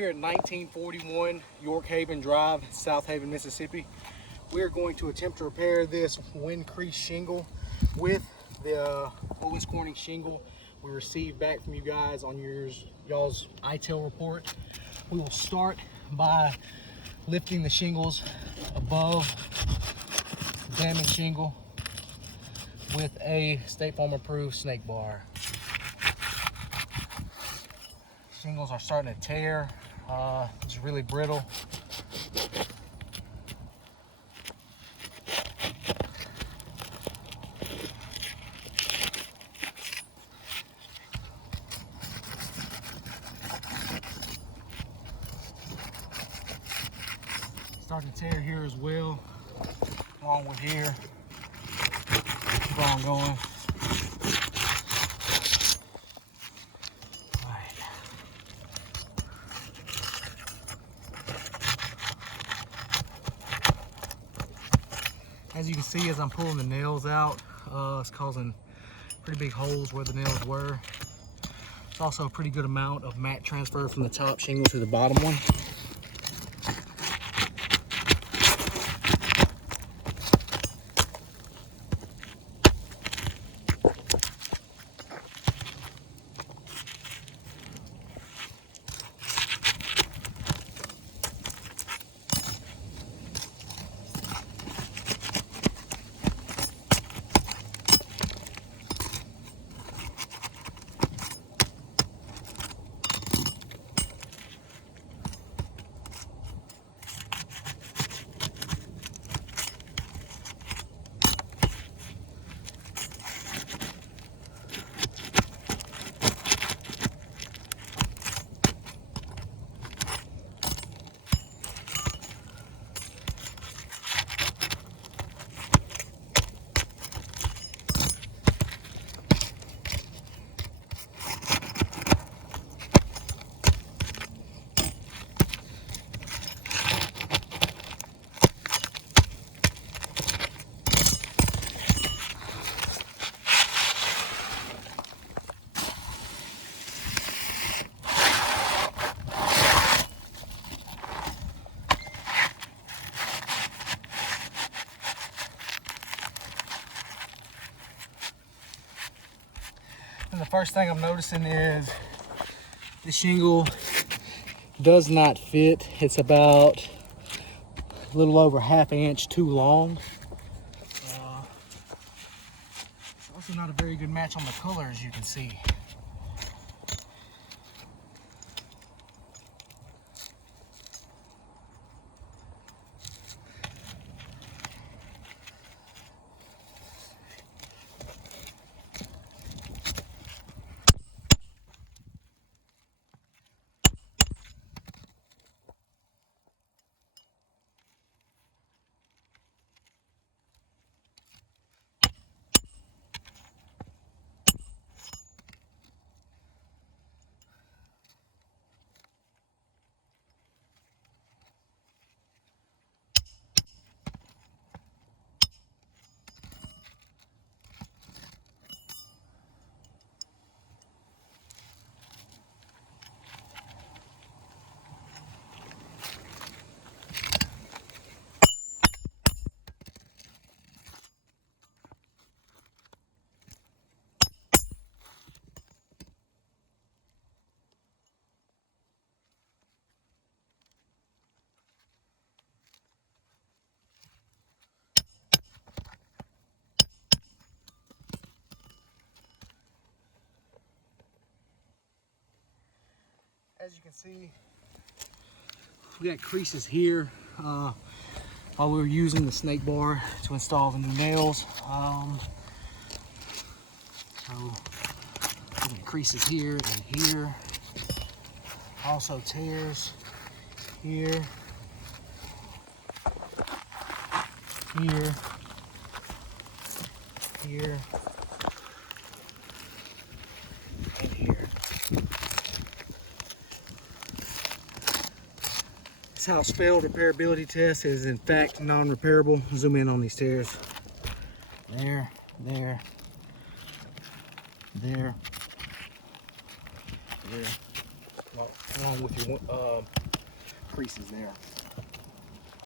here at 1941 York Haven Drive, South Haven, Mississippi. We are going to attempt to repair this wind crease shingle with the Owens Corning shingle we received back from you guys on y'all's ITEL report. We will start by lifting the shingles above the damaged shingle with a State Farm approved snake bar. Shingles are starting to tear. It's really brittle. Starting to tear here as well, along with here. Keep on going. As you can see, as I'm pulling the nails out, it's causing pretty big holes where the nails were. It's also a pretty good amount of mat transfer from the top shingle to the bottom one. And the first thing I'm noticing is the shingle does not fit. It's about a little over ½ inch too long. It's also not a very good match on the color, as you can see. As you can see, we got creases here while we were using the snake bar to install the new nails. So we got creases here and here. Also tears here, here, here, and here. This house failed repairability test is in fact non-repairable. Zoom in on these tears. There, there, there, there, along with your creases there.